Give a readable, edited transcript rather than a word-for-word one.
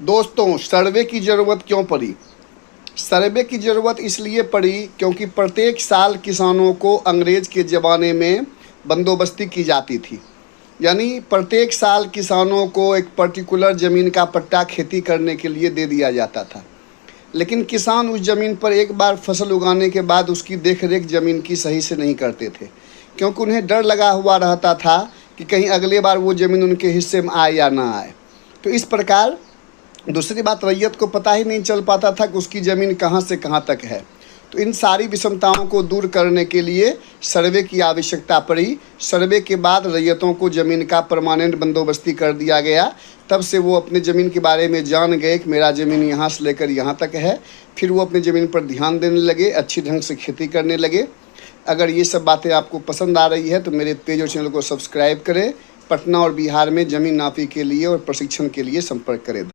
दोस्तों, सर्वे की ज़रूरत क्यों पड़ी? सर्वे की ज़रूरत इसलिए पड़ी क्योंकि प्रत्येक साल किसानों को अंग्रेज़ के ज़माने में बंदोबस्ती की जाती थी। यानी प्रत्येक साल किसानों को एक पर्टिकुलर ज़मीन का पट्टा खेती करने के लिए दे दिया जाता था। लेकिन किसान उस ज़मीन पर एक बार फसल उगाने के बाद उसकी देख रेख ज़मीन की सही से नहीं करते थे, क्योंकि उन्हें डर लगा हुआ रहता था कि कहीं अगले बार वो ज़मीन उनके हिस्से में आए या ना आए। तो इस प्रकार दूसरी बात, रैयत को पता ही नहीं चल पाता था कि उसकी ज़मीन कहाँ से कहाँ तक है। तो इन सारी विषमताओं को दूर करने के लिए सर्वे की आवश्यकता पड़ी। सर्वे के बाद रैयतों को ज़मीन का परमानेंट बंदोबस्ती कर दिया गया। तब से वो अपने ज़मीन के बारे में जान गए कि मेरा ज़मीन यहाँ से लेकर यहाँ तक है। फिर वो अपनी ज़मीन पर ध्यान देने लगे, अच्छी ढंग से खेती करने लगे। अगर ये सब बातें आपको पसंद आ रही है तो मेरे पेज और चैनल को सब्सक्राइब करें। पटना और बिहार में ज़मीन नापी के लिए और प्रशिक्षण के लिए संपर्क करें।